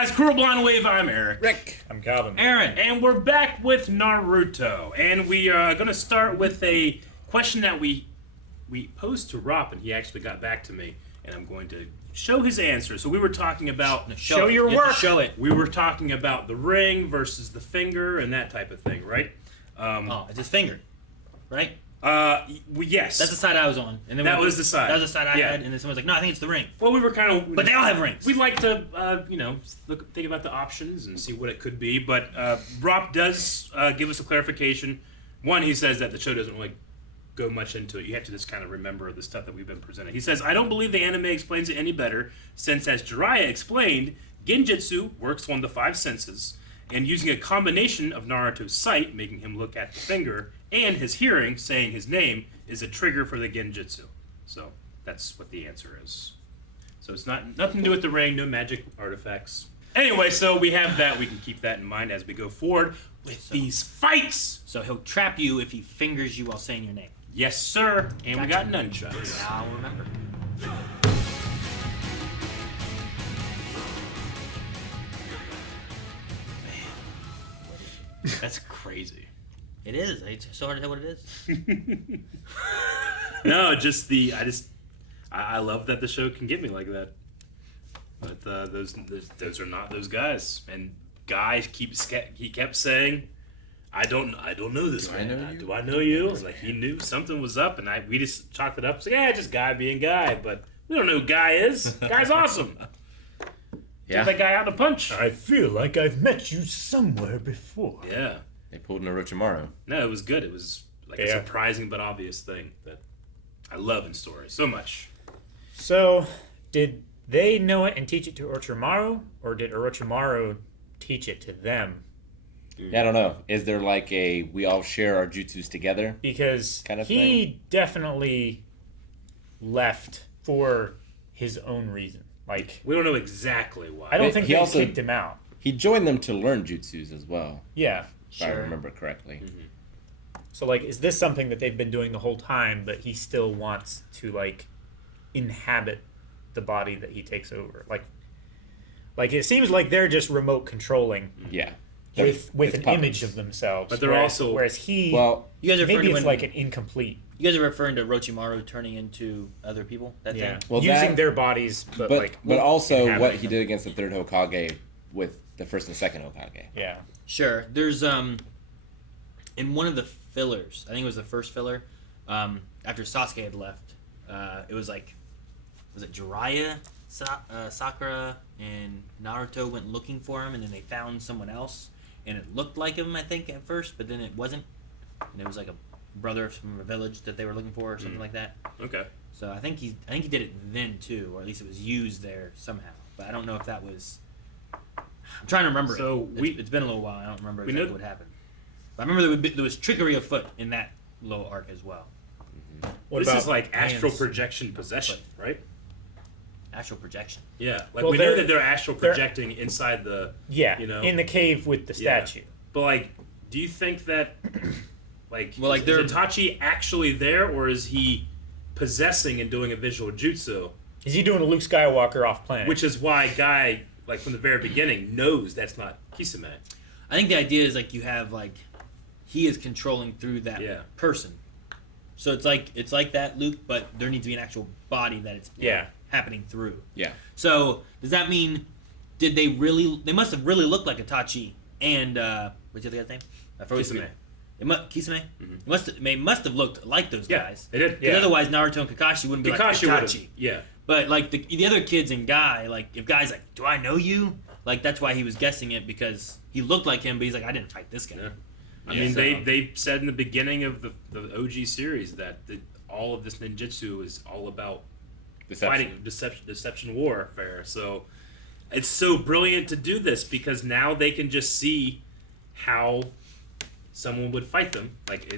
guys, Cruel Blonde Wave, I'm Eric. Rick. I'm Calvin. Aaron. And we're back with Naruto. And we are going to start with a question that we posed to Rob, and he actually got back to me. And I'm going to show his answer. So we were talking about... Show your work. Show it. We were talking about the ring versus the finger and that type of thing, right? It's his finger, right? Yes. That's the side I was on. And then That was the side. That was the side I had, and then someone was like, no, I think it's the ring. Well, we were kind of... But they all have rings. We like to, think about the options and see what it could be. But Rob does give us a clarification. One, he says that the show doesn't really go much into it. You have to just kind of remember the stuff that we've been presenting. He says, I don't believe the anime explains it any better, since as Jiraiya explained, Genjutsu works on the five senses, and using a combination of Naruto's sight, making him look at the finger, and his hearing, saying his name, is a trigger for the Genjutsu. So that's what the answer is. So it's nothing to do with the ring, no magic artifacts. Anyway, so we have that. We can keep that in mind as we go forward with these fights. So he'll trap you if he fingers you while saying your name. Yes, sir. And we got Gotcha. nunchucks. I'll remember. That's crazy. It is. It's so hard to tell what it is. No, I love that the show can get me like that. But those are not those guys. And Guy he kept saying, I don't know this man. Do I know you? Like he knew something was up, and we just chalked it up. So yeah, just Guy being Guy, but we don't know who Guy is. Guy's awesome. Yeah. Took that guy out to punch. I feel like I've met you somewhere before. Yeah. They pulled an Orochimaru. No, it was good. It was like a surprising but obvious thing that I love in stories so much. So, did they know it and teach it to Orochimaru, or did Orochimaru teach it to them? Yeah, I don't know. Is there like a we all share our jutsus together? Because kind of he thing? definitely left for his own reason. Like, We don't know exactly why. I don't think he they also- kicked him out. He joined them to learn jutsus as well, Yeah. if I remember correctly. So, like, is this something that they've been doing the whole time, but he still wants to, like, inhabit the body that he takes over? Like it seems like they're just remote controlling Yeah. with It's an puppets. image of themselves. But they're whereas he, Well, You guys are maybe referring it's to like an incomplete. You guys are referring to Orochimaru turning into other people? That Yeah. thing? Well, using that- their bodies, but like. but also inhabiting what he them. did against the third Hokage with the first and second Hokage. Yeah. Sure. There's in one of the fillers, I think it was the first filler, after Sasuke had left, it was like, was it Jiraiya, Sakura, and Naruto went looking for him, and then they found someone else, and it looked like him, I think, at first, but then it wasn't, and it was like a brother from a village that they were looking for, or something like that. Okay. So I think he did it then too, or at least it was used there somehow. But I don't know if that was. I'm trying to remember. So it's been a little while. I don't remember exactly know- what happened. But I remember there was trickery afoot in that little arc as well. What This about is like astral hands? projection possession, right? Astral projection. Yeah. Like Well, we know they're- that they're astral projecting inside the... Yeah, You know? in the cave with the Yeah. statue. But like, do you think that... Like, Well, like is they're- Itachi actually there, or is he possessing and doing a visual jutsu? Is he doing a Luke Skywalker off planet? Which is why Guy, like from the very beginning, knows that's not Kisame. I think the idea is like you have like he is controlling through that Yeah. person. So it's like that Luke, but there needs to be an actual body that it's happening through. Yeah. So does that mean did they really? They must have really looked like Itachi and what's the other guy's name? I forgot his Kisame. name. Kisame. They must have looked like those Yeah, guys. they did. Because Yeah. otherwise Naruto and Kakashi wouldn't be like Kakashi would Itachi. Yeah. But like the other kids and Guy, like if Guy's like, do I know you? Like that's why he was guessing it because he looked like him, but he's like, I didn't fight this guy. Yeah. I Yeah, mean, so- they said in the beginning of the OG series that all of this ninjutsu is all about fighting deception warfare. So it's so brilliant to do this because now they can just see how someone would fight them. Like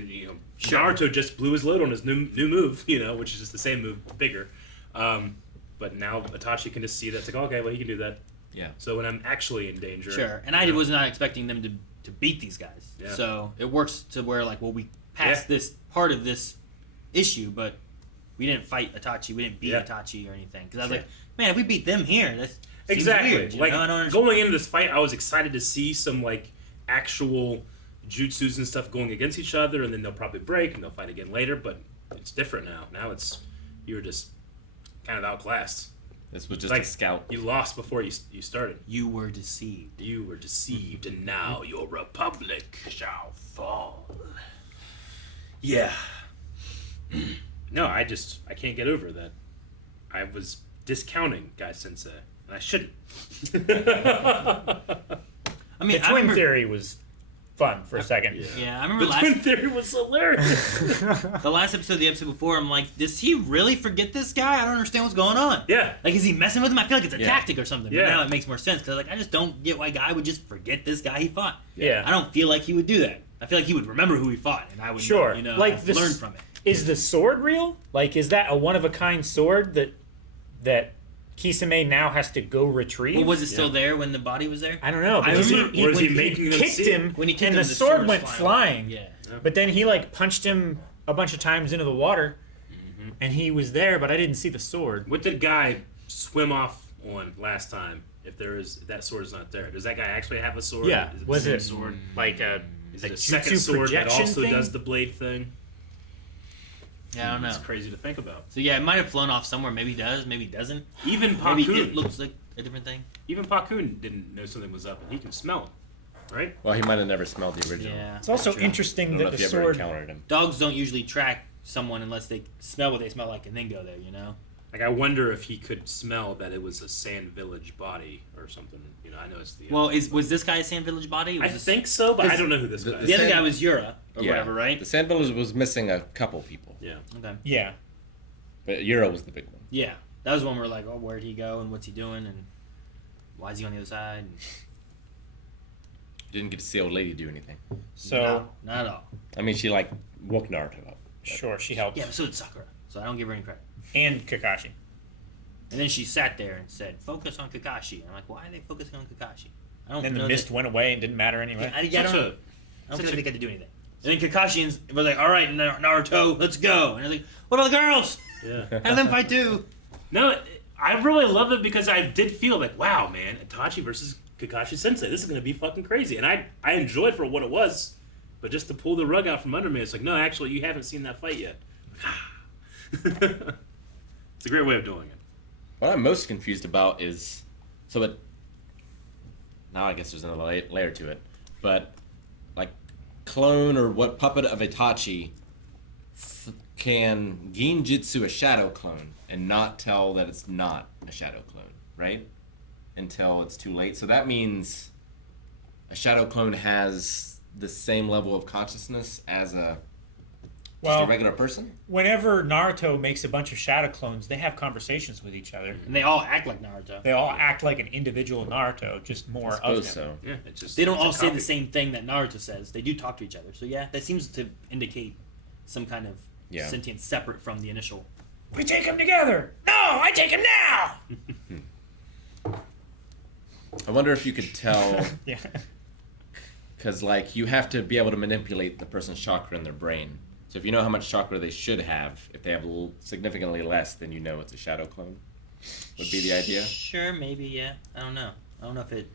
Naruto just blew his load on his new move, which is just the same move, bigger. But now Itachi can just see that it's like, okay, well he can do that. Yeah. So when I'm actually in danger, Sure, and I was not expecting them to beat these guys. Yeah. So it works to where like, well, we passed this part of this issue, but we didn't fight Itachi. We didn't beat Itachi or anything. Because I was like, man, if we beat them here, that's Exactly. weird, you like know? I don't understand. going into this fight, I was excited to see some like actual jutsus and stuff going against each other, and then they'll probably break and they'll fight again later. But it's different now. Now you're just kind of outclassed. This was just Like, a scout. You lost before you started. You were deceived. You were deceived, and now your republic shall fall. Yeah. No, I can't get over that. I was discounting Guy Sensei, and I shouldn't. I mean, The twin theory was fun for a second. Yeah, I remember The twin theory was hilarious. the last episode, the episode before. I'm like, does he really forget this guy? I don't understand what's going on. Yeah. Like, is he messing with him? I feel like it's a Yeah. tactic or something. Yeah. But now it makes more sense because like I just don't get why Guy would just forget this guy he fought. Yeah. I don't feel like he would do that. I feel like he would remember who he fought, and I would Sure. you know, Like this- learn from it. Is the sword real? Like, is that a one-of-a-kind sword that Kisame now has to go retrieve? Well, was it still there when the body was there? I don't know. I Because remember- or is he when making them kicked see it? him, When he kicked and him, the the sword sword went was flying. Yeah. But then he like punched him a bunch of times into the water, and he was there, but I didn't see the sword. What did Guy swim off on last time? If that sword is not there, does that guy actually have a sword? Yeah. Is it Was the it same sword? like a Is like it a second jutsu sword that projection also thing? does the blade thing? Yeah, I don't know. It's crazy to think about. So yeah, it might have flown off somewhere. Maybe he does. Maybe he doesn't. Even Maybe Pakun, it looks like a different thing. even Pakun didn't know something was up, and he can smell it, right? Well, he might have never smelled the original. Yeah. It's also I don't interesting know that if the you ever sword. encountered him. Dogs don't usually track someone unless they smell what they smell like and then go there. You know. Like, I wonder if he could smell that it was a Sand Village body or something. You know, I know it's the. Well, was this guy a Sand Village body? I Was this- think so, but I 'cause don't know who this the- guy the is. other Sand- guy was Yura or Yeah. whatever, right? The Sand Village was missing a couple people, Yeah. Okay. Yeah. but Euro was the big one. Yeah, that was one where like, oh, where'd he go and what's he doing and why is he on the other side? And Didn't get to see old lady do anything. So no, not at all. I mean, she like woke Naruto up. sure, she helped, Yeah, but so did Sakura, so I don't give her any credit. and Kakashi. And then she sat there and said, "Focus on Kakashi." And I'm like, why are they focusing on Kakashi? I don't And then know the mist that- went away and didn't matter anyway. I Such don't a- feel such like a- they got to do anything. And then Kakashi was like, "All right, Naruto, let's go." And I was like, "What about the girls? Yeah. Have them fight too." No, I really love it because I did feel like, wow, man, Itachi versus Kakashi Sensei. This is going to be fucking crazy. And I enjoyed for what it was. But just to pull the rug out from under me, it's like, no, actually, you haven't seen that fight yet. It's a great way of doing it. What I'm most confused about is, so it. Now I guess there's another layer to it, but like clone or what puppet of Itachi can Genjutsu a shadow clone and not tell that it's not a shadow clone, right? Until it's too late. So that means a shadow clone has the same level of consciousness as a Well, a regular person. whenever Naruto makes a bunch of shadow clones, they have conversations with each other. And they all act like Naruto. They all act like an individual Naruto, just more I of them. suppose so. Yeah, it's just They don't it's a all say copy. the same thing that Naruto says. They do talk to each other. So yeah, that seems to indicate some kind of Yeah. sentience separate from the initial. We take them together. No, I take them now. I wonder if you could tell, Yeah. because like you have to be able to manipulate the person's chakra in their brain. So if you know how much chakra they should have, if they have significantly less, then you know it's a shadow clone. Would be the idea. Sure, maybe, yeah. I don't know. I don't know if it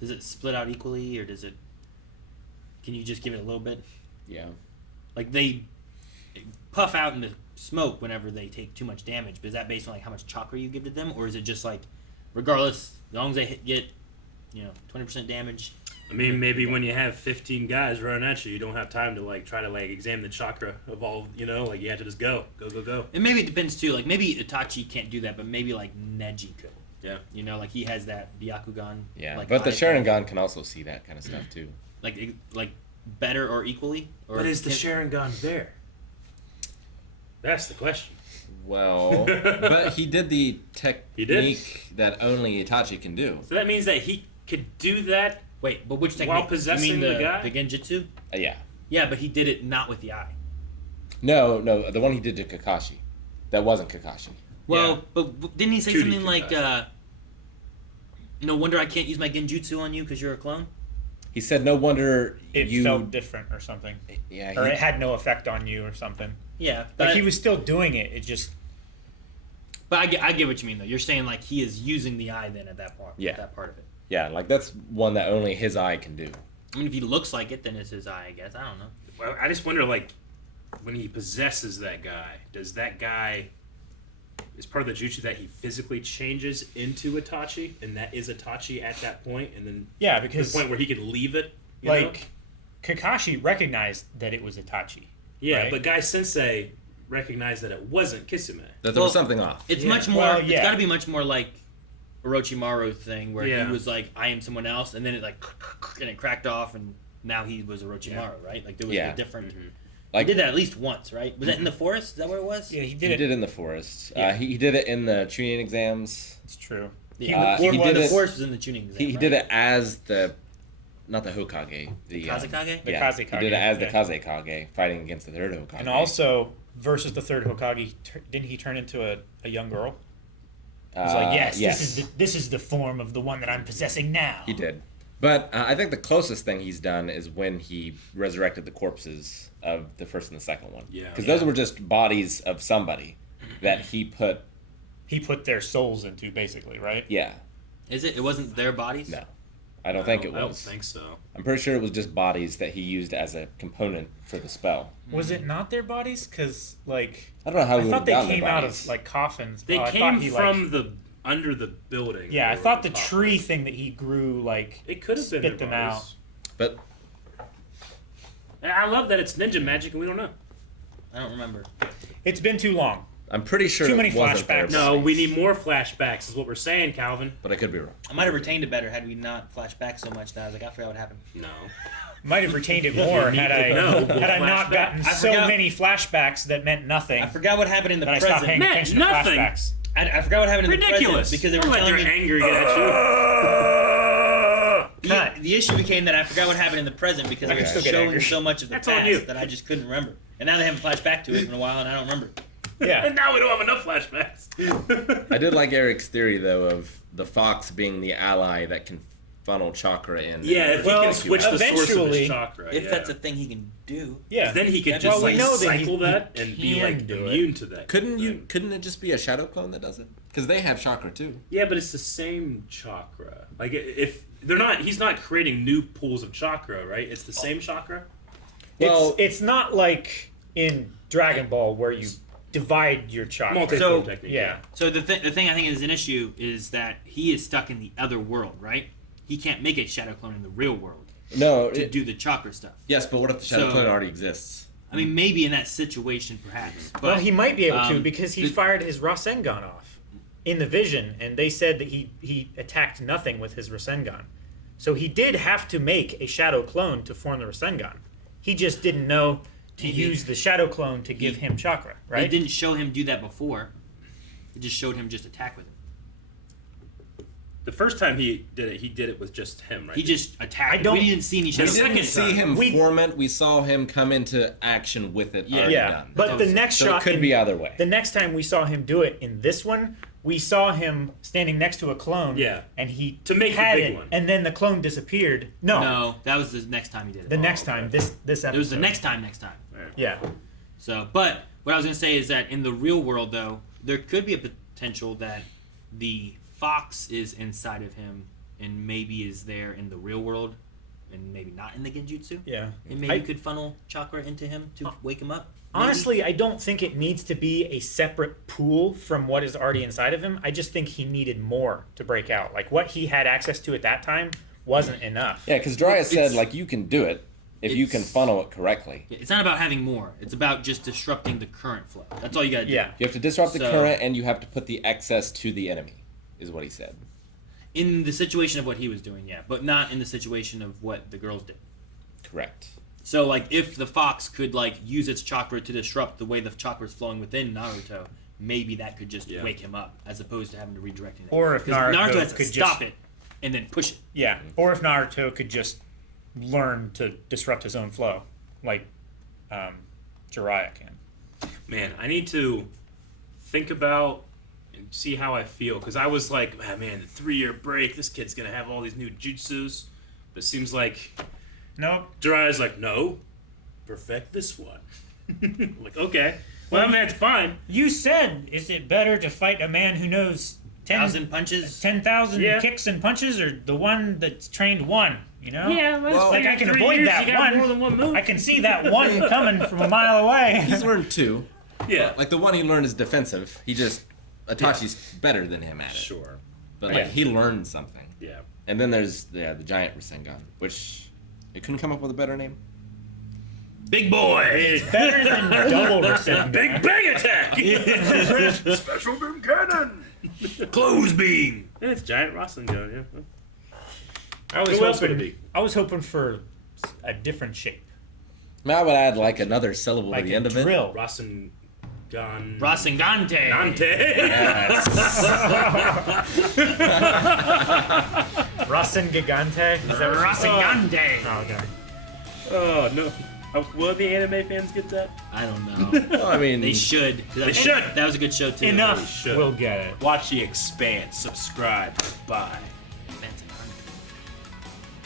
does it split out equally or does it. Can you just give it a little bit? Yeah. Like they puff out in the smoke whenever they take too much damage, but is that based on like how much chakra you give to them, or is it just like, regardless, as long as they get, 20% damage? I mean, maybe when you have 15 guys running at you, you don't have time to like try to like examine the chakra of all. Like you have to just go. And maybe it depends too. Like maybe Itachi can't do that, but maybe like Neji could. Yeah. Like he has that Byakugan. Yeah. Like, But the eye- Sharingan can also see that kind of stuff too. like better or equally. Or But is the can- Sharingan there? That's the question. Well, but he did the technique that only Itachi can do. So that means that he could do that. Wait, but which technique? While possessing you mean the guy? The Genjutsu? Yeah. Yeah, but he did it not with the eye. No, the one he did to Kakashi. That wasn't Kakashi. Well, Yeah. but didn't he say 2D something like, Kakashi. no wonder I can't use my Genjutsu on you because you're a clone? He said, "No wonder It you." felt different or something. Yeah. Or it had no effect on you or something. Yeah. Like but- he was still doing it. It just But I get what you mean though. You're saying like he is using the eye then at that part. Yeah. That part of it. Yeah, like that's one that only his eye can do. I mean, if he looks like it, then it's his eye. I guess I don't know. Well, I just wonder, like, when he possesses that guy, does that guy is part of the jutsu that he physically changes into Itachi, and that is Itachi at that point, and then Yeah, to because the point where he can leave it. You know? like Kakashi recognized that it was Itachi. Yeah, right? but Guy Sensei recognized that it wasn't Kisame. That there was something off. It's Yeah. much more. Well, It's yeah. got to be much more like Orochimaru thing, where Yeah. he was like, "I am someone else," and then it like and it cracked off, and now he was Orochimaru, right? Like there was Yeah. a different. Like He did that at least once, right? Was that in the forest? Is that where it was? Yeah, he he did it. did it in the forest. Yeah. He did it in the tuning exams. It's true. Yeah. He Or did the it- forest was in the tuning exam. He did it as the, not the Hokage. The Kazekage? The yeah, Kazekage, He did it as the yeah. Kazekage, fighting against the third Hokage. And also versus the third Hokage, didn't he turn into a young girl? He's like, yes, this is the form of the one that I'm possessing now. He did. But I think the closest thing he's done is when he resurrected the corpses of the first and the second one. Yeah. Because those were just bodies of somebody that he put. He put their souls into, basically, right? Yeah. Is it? It wasn't their bodies. No. I don't think it was. I don't think so. I'm pretty sure it was just bodies that he used as a component for the spell. Was it not their bodies? Because, like, I don't know how I we thought would they have gotten came their out bodies. of, like, coffins. They Oh, I came thought he, from like, the under the building. Yeah, I or thought the top. tree thing that he grew, like, It could have been spit their them out. bodies. But And I love that it's ninja magic and we don't know. I don't remember. It's been too long. I'm pretty sure Too it many wasn't their flashbacks. No, bodies. we need more flashbacks, is what we're saying, Calvin. But I could be wrong. I might have retained it better had we not flashed back so much. That I was like, I forgot what happened. No. Might have retained it more had I No, we'll had I not flashback. gotten I so forgot- many flashbacks that meant nothing. I forgot what happened in the that I stopped paying present. Man, attention nothing. to flashbacks. I forgot what happened in the Ridiculous. present because they were Don't let telling their me. anger get at you. The issue became that I forgot what happened in the present because I they can were still get showing angry. so much of the That's on you. past that I just couldn't remember. And now they haven't flashed back to it in a while, and I don't remember. Yeah. And now we don't have enough flashbacks. I did like Eric's theory, though, of the fox being the ally that can funnel chakra in. Yeah, if Well, he can switch the source of eventually, his chakra. If yeah. that's a thing he can do. Yeah. Then he could Well, just we like know that cycle he that and be can like do it. immune to that. Couldn't it just be a shadow clone that does it? Because they have chakra too. Yeah, but it's the same chakra. Like if they're not, he's not creating new pools of chakra, right? It's the same chakra. Well- it's not like in Dragon Ball where you divide your chakra. Multi-form So- technique. Yeah. So the thing I think is an issue is that he is stuck in the other world, right? He can't make a shadow clone in the real world No. to do the chakra stuff. Yes, but what if the shadow So- clone already exists? I mean, maybe in that situation, perhaps. But, Well, he might be able to because he the- fired his Rasengan off in the vision, and they said that he attacked nothing with his Rasengan. So he did have to make a shadow clone to form the Rasengan. He just didn't know to Maybe. use the shadow clone to give him chakra, They right? didn't show him do that before. It just showed him just attack with him. The first time he did it with just him, right? He just attacked. I don't- We didn't see any We shadow. second didn't see time. him We- form it. We saw him come into action with it Yeah. already Yeah, done. but the next so shot it could in- be either way. The next time we saw him do it in this one, we saw him standing next to a clone. Yeah. And he To make the had big it, one. and then the clone disappeared. No, that was the next time he did it. The next time, this episode. It was the next time. Yeah. So, but what I was gonna say is that in the real world, though, there could be a potential that the fox is inside of him and maybe is there in the real world, and maybe not in the genjutsu. Yeah. And maybe you could funnel chakra into him to wake him up. Maybe. Honestly, I don't think it needs to be a separate pool from what is already inside of him. I just think he needed more to break out. Like what he had access to at that time wasn't enough. Yeah, because Dryas said It's- like you can do it if you can it's- funnel it correctly. It's not about having more. It's about just disrupting the current flow. That's all you gotta do. Yeah. You have to disrupt the So- current, and you have to put the excess to the enemy. Is what he said. In the situation of what he was doing, yeah, but not in the situation of what the girls did. Correct. So, like, if the fox could like use its chakra to disrupt the way the chakra is flowing within Naruto, maybe that could just Yeah. wake him up, as opposed to having to redirect it. Or if 'Cause Naruto has to could stop just- it and then push it. Yeah. Or if Naruto could just learn to disrupt his own flow, like Jiraiya can. Man, I need to think about and see how I feel because I was like, ah, man, the 3-year break. This kid's gonna have all these new jutsus. But it seems like Nope. Jiraiya's like, no, perfect this one. Like, okay. Well, I mean, that's fine. You said, is it better to fight a man who knows 1,000 punches. 10,000 Yeah. kicks and punches, or the one that's trained one? You know? Well, like I can avoid that one. More than one move. I can see that one coming from a mile away. He's learned 2. Yeah. Like the one he learned is defensive. He just Itachi's better than him at it. Sure. But like Yeah. he learned something. Yeah. And then there's the giant Rasengan, which it couldn't come up with a better name. Big boy. Better than double Rasengan. Big bang attack. Special beam cannon. Close beam. Yeah, it's giant Rasengan. Yeah. I was Who else would it hoping. be? I was hoping for a different shape, I would add like another syllable like to the a end of it. drill. Rasengan. Rasengante. Nante. Rasen Gigante. Is that what Rasengante. Oh, okay. Oh no. Will the anime fans get that? I don't know. Well, I mean, They should. They should. That was a good show too. They Enough. should. We'll get it. Watch the Expanse. Subscribe. Bye.